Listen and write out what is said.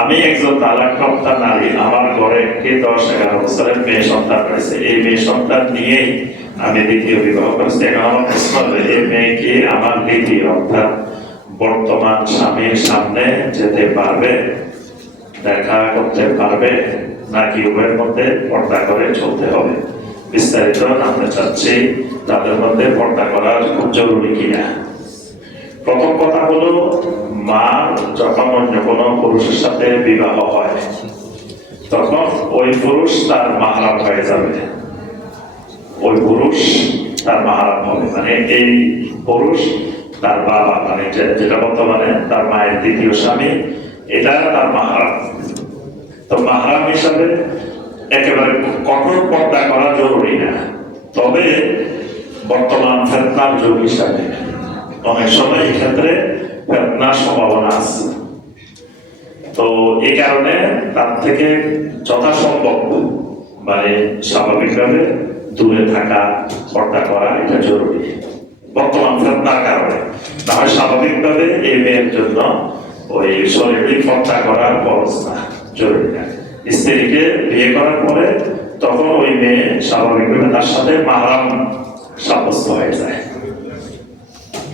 আমি একজন তালাকপ্রাপ্ত নারী। আমার ঘরে একটি দশ এগারো বছরের মেয়ে সন্তান রয়েছে। এই মেয়ে সন্তান নিয়েই আমি দ্বিতীয় বিবাহ করেছি। এখন আমার এই মেয়েকে আমার দ্বিতীয় অর্থাৎ বর্তমান স্বামীর সামনে যেতে পারবে, দেখা করতে পারবে, নাকি উভয়ের মধ্যে পর্দা করে চলতে হবে? বিস্তারিত জানতে চাচ্ছি, তাদের মধ্যে পর্দা করা খুব জরুরি কিনা? প্রথম কথা হলো, মা যখন অন্য কোনো পুরুষের সাথে বিবাহ হয় তখন ওই পুরুষ তার মাহারাম হয়ে যাবে। ওই পুরুষ তার মাহারাম হবে। মানে এই পুরুষ তার বাবা মানে যেটা বর্তমানে তার মায়ের দ্বিতীয় স্বামী, এটা তার মাহারাম। তো মাহারাম হিসাবে একেবারে কঠোর পর্দা করা জরুরি না। তবে বর্তমান ফেতনার যুগ হিসাবে অনেক সময় এই ক্ষেত্রে ফেতনার সম্ভাবনা আছে। তো এই কারণে তার থেকে যথাসম্ভব মানে স্বাভাবিকভাবে দূরে থাকা, পর্দা করা এটা জরুরি। বর্তমান ফেতনার কারণে। তাহলে স্বাভাবিকভাবে এই মেয়ের জন্য ওই শরীরিক পর্দা করার না জরুরি না। স্ত্রীকে বিয়ে করার পরে তখন ওই মেয়ে স্বাভাবিকভাবে তার সাথে মারাম সাব্যস্ত হয়ে যায়।